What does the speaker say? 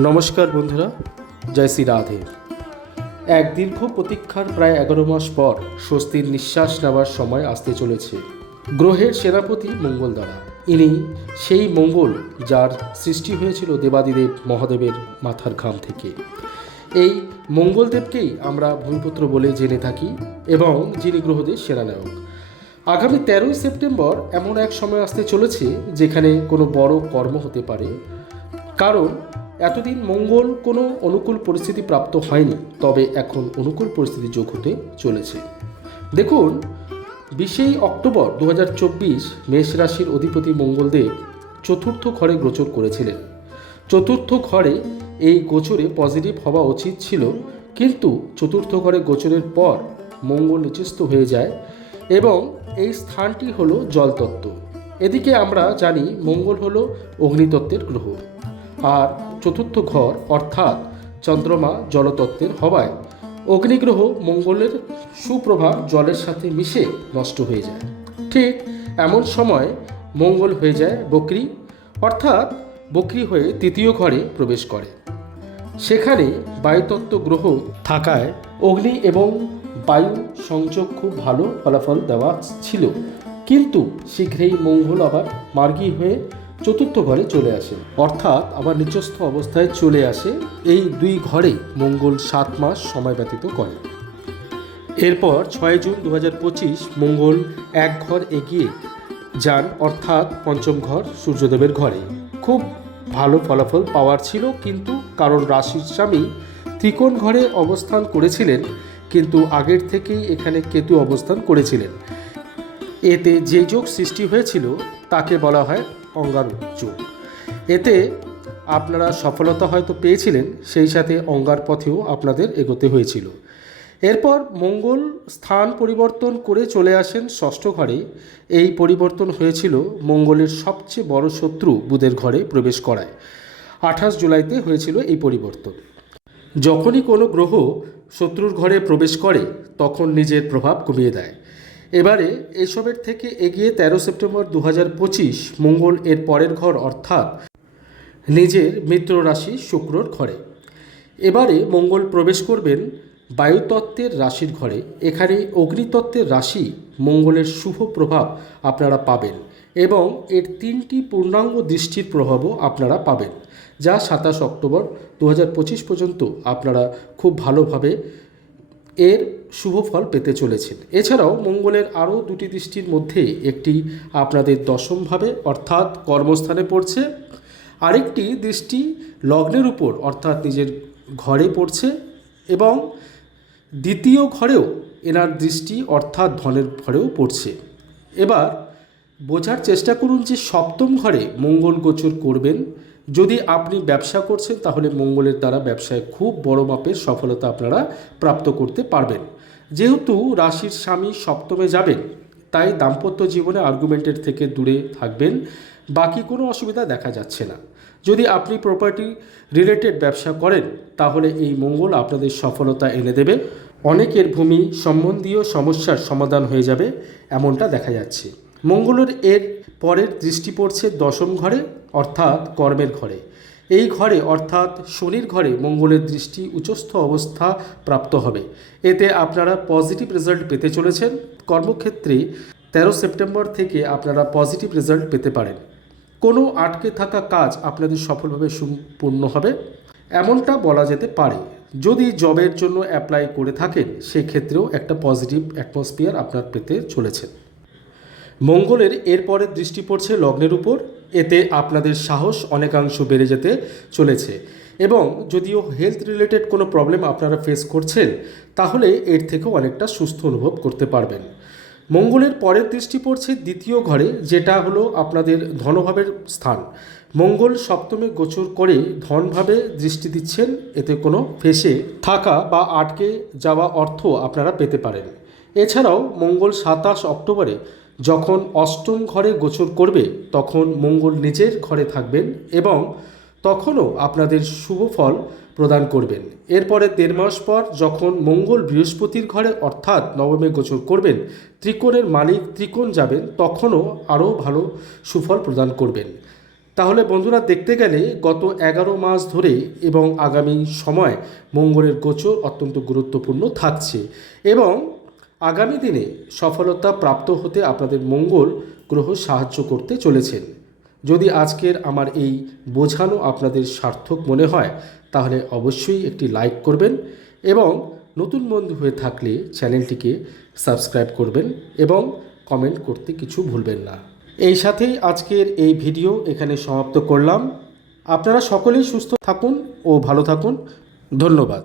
নমস্কার বন্ধুরা, জয় শ্রী রাধে। এক দীর্ঘ প্রতীক্ষার প্রায় 11 মাস পর স্বস্তির নিঃশ্বাস নেওয়ার সময় আসতে চলেছে গ্রহের সেনাপতি মঙ্গল দ্বারা। ইনি সেই মঙ্গল যার সৃষ্টি হয়েছিল দেবাদিদেব মহাদেবের মাথার ঘাম থেকে। এই মঙ্গলদেবকেই আমরা ভূমিপুত্র বলে জেনে থাকি এবং যিনি গ্রহদের সেনানায়ক। আগামী 13ই সেপ্টেম্বর এমন এক সময় আসতে চলেছে যেখানে কোনো বড় কর্ম হতে পারে, কারণ এতদিন মঙ্গল কোনো অনুকূল পরিস্থিতি প্রাপ্ত হয়নি, তবে এখন অনুকূল পরিস্থিতি যোগ হতে চলেছে। দেখুন, 20 অক্টোবর 2024 মেষ রাশির অধিপতি মঙ্গলদেব চতুর্থ ঘরে গোচর করেছিলেন। চতুর্থ ঘরে এই গোচরে পজিটিভ হওয়া উচিত ছিল, কিন্তু চতুর্থ ঘরে গোচরের পর মঙ্গল নিচস্থ হয়ে যায় এবং এই স্থানটি হলো জলতত্ত্ব। এদিকে আমরা জানি মঙ্গল হলো অগ্নিতত্ত্বের গ্রহ, আর চতুর্থ ঘর অর্থাৎ চন্দ্রমা জলতত্ত্বের হওয়ায় অগ্নিগ্রহ মঙ্গলের সুপ্রভাব জলের সাথে মিশে নষ্ট হয়ে যায়। ঠিক এমন সময় মঙ্গল হয়ে যায় বক্রী, অর্থাৎ বক্রী হয়ে তৃতীয় ঘরে প্রবেশ করে। সেখানে বায়ুতত্ত্ব গ্রহ থাকায় অগ্নি এবং বায়ু সংযোগ খুব ভালো ফলাফল দেওয়া ছিল, কিন্তু শীঘ্রই মঙ্গল আবার মার্গী হয়ে চতুর্থ ঘরে চলে আসে, অর্থাৎ আবার নিচস্থ অবস্থায় চলে আসে। এই দুই ঘরে মঙ্গল 7 মাস সময় ব্যতীত করে। এরপর 6 জুন 2025 মঙ্গল এক ঘর এগিয়ে যান, অর্থাৎ পঞ্চম ঘর সূর্যদেবের ঘরে। খুব ভালো ফলাফল পাওয়ার ছিল, কিন্তু কারণ রাশির স্বামী ত্রিকোণ ঘরে অবস্থান করেছিলেন, কিন্তু আগের থেকেই এখানে কেতু অবস্থান করেছিলেন। এতে যে যোগ সৃষ্টি হয়েছিল তাকে বলা হয় অঙ্গার যোগ। এতে আপনারা সফলতা হয়তো পেয়েছিলেন, সেই সাথে অঙ্গার পথেও আপনাদের এগোতে হয়েছিল। এরপর মঙ্গল স্থান পরিবর্তন করে চলে আসেন ষষ্ঠ ঘরে। এই পরিবর্তন হয়েছিল মঙ্গলের সবচেয়ে বড় শত্রু বুধের ঘরে প্রবেশ করায়। 28 জুলাইতে হয়েছিল এই পরিবর্তন। যখনই কোনো গ্রহ শত্রুর ঘরে প্রবেশ করে তখন নিজের প্রভাব কমিয়ে দেয়। এবারে এসবের থেকে এগিয়ে 13 সেপ্টেম্বর 2025 মঙ্গল এর পরের ঘর অর্থাৎ নিজের মিত্র রাশি শুক্রর ঘরে। এবারে মঙ্গল প্রবেশ করবেন বায়ুতত্ত্বের রাশির ঘরে। এখানে অগ্নিতত্ত্বের রাশি মঙ্গলের শুভ প্রভাব আপনারা পাবেন এবং এর 3টি পূর্ণাঙ্গ দৃষ্টির প্রভাবও আপনারা পাবেন, যা 27 অক্টোবর 2025 পর্যন্ত আপনারা খুব ভালোভাবে এর শুভ ফল পেতে চলেছেন। এছাড়াও মঙ্গলের আরও 2টি দৃষ্টির মধ্যে একটি আপনাদের দশমভাবে অর্থাৎ কর্মস্থানে পড়ছে, আরেকটি দৃষ্টি লগ্নের উপর অর্থাৎ নিজের ঘরে পড়ছে, এবং দ্বিতীয় ঘরেও এনার দৃষ্টি অর্থাৎ ধনের ঘরেও পড়ছে। এবার বোঝার চেষ্টা করুন যে সপ্তম ঘরে মঙ্গল গোচর করবেন। যদি আপনি ব্যবসা করছেন তাহলে মঙ্গলের দ্বারা ব্যবসায় খুব বড় মাপের সফলতা আপনারা প্রাপ্ত করতে পারবেন। যেহেতু রাশির স্বামী সপ্তমে যাবেন, তাই দাম্পত্য জীবনে আর্গুমেন্টের থেকে দূরে থাকবেন, বাকি কোনো অসুবিধা দেখা যাচ্ছে না। যদি আপনি প্রপার্টি রিলেটেড ব্যবসা করেন তাহলে এই মঙ্গল আপনাদের সফলতা এনে দেবে। অনেকের ভূমি সম্বন্ধীয় সমস্যার সমাধান হয়ে যাবে, এমনটা দেখা যাচ্ছে। মঙ্গলের এর পরের দৃষ্টি পড়ছে দশম ঘরে অর্থাৎ কর্মের ঘরে। এই ঘরে অর্থাৎ শনির ঘরে মঙ্গলের দৃষ্টি উচ্চস্থ অবস্থা প্রাপ্ত হবে। এতে আপনারা পজিটিভ রেজাল্ট পেতে চলেছেন। কর্মক্ষেত্রে 13 সেপ্টেম্বর থেকে আপনারা পজিটিভ রেজাল্ট পেতে পারেন। কোনো আটকে থাকা কাজ আপনাদের সফলভাবে সম্পূর্ণ হবে, এমনটা বলা যেতে পারে। যদি জবের জন্য অ্যাপ্লাই করে থাকেন সেক্ষেত্রেও একটা পজিটিভ অ্যাটমসফিয়ার আপনার পেতে চলেছেন। মঙ্গলের এরপরের দৃষ্টি পড়ছে লগ্নের উপর। এতে আপনাদের সাহস অনেকাংশ বেড়ে যেতে চলেছে, এবং যদিও হেলথ রিলেটেড কোনো প্রবলেম আপনারা ফেস করছেন তাহলে এর থেকেও অনেকটা সুস্থ অনুভব করতে পারবেন। মঙ্গলের পরের দৃষ্টি পড়ছে দ্বিতীয় ঘরে, যেটা হলো আপনাদের ধনভাবের স্থান। মঙ্গল সপ্তমে গোচর করে ধনভাবে দৃষ্টি দিচ্ছেন, এতে কোনো ফেসে থাকা বা আটকে যাওয়া অর্থ আপনারা পেতে পারেন। এছাড়াও মঙ্গল 27 অক্টোবরে যখন অষ্টম ঘরে গোচর করবে তখন মঙ্গল নিজের ঘরে থাকবেন এবং তখনও আপনাদের শুভ ফল প্রদান করবেন। এরপরে 1.5 মাস পর যখন মঙ্গল বৃহস্পতির ঘরে অর্থাৎ নবমে গোচর করবেন, ত্রিকোণের মালিক ত্রিকোণ যাবেন, তখনও আরও ভালো সুফল প্রদান করবেন। তাহলে বন্ধুরা দেখতে গেলে গত 11 মাস ধরে এবং আগামী সময় মঙ্গলের গোচর অত্যন্ত গুরুত্বপূর্ণ থাকছে এবং আগামী দিনে সফলতা প্রাপ্ত হতে আপনাদের মঙ্গল গ্রহ সাহায্য করতে চলেছেন। যদি আজকের আমার এই বোঝানো আপনাদের সার্থক মনে হয় তাহলে অবশ্যই একটি লাইক করবেন এবং নতুন বন্ধু হয়ে থাকলে চ্যানেলটিকে সাবস্ক্রাইব করবেন এবং কমেন্ট করতে কিছু ভুলবেন না। এই সাথেই আজকের এই ভিডিও এখানে সমাপ্ত করলাম। আপনারা সকলেই সুস্থ থাকুন ও ভালো থাকুন। ধন্যবাদ।